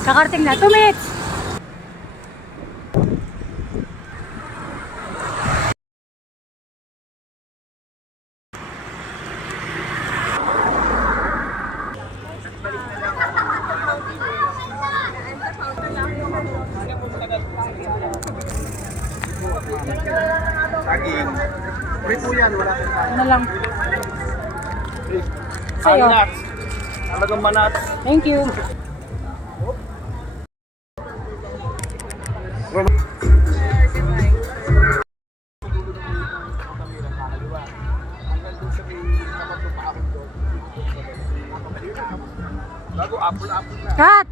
Kakarating na. 2 minutes. Saging. Free po yan, wala kang kain. Ano lang. Free. Sa'yo. Nuts. Talagang manat. Thank you. Bago apple na. Cut!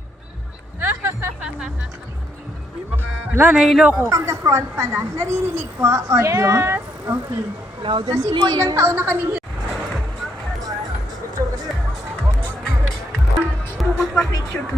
May mga Wala, nahilo ko. From the front pala. Naririnig po audio? Yes. Okay. Loud and Kasi po ilang taon na kami magpa-picture ko.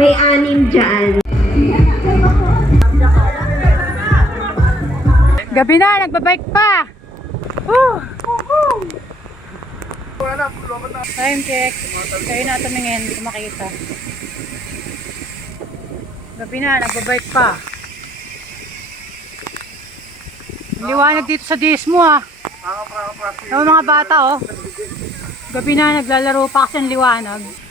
May 6 dyan. Gabi na, nagbabike pa. Woo! Time check. Kayo na tumingin, kung makita. Gabi na, nagbabike pa. Liwanag dito sa DS mo ah. Yung mga bata oh. Gabi na, naglalaro pa kasi ng liwanag.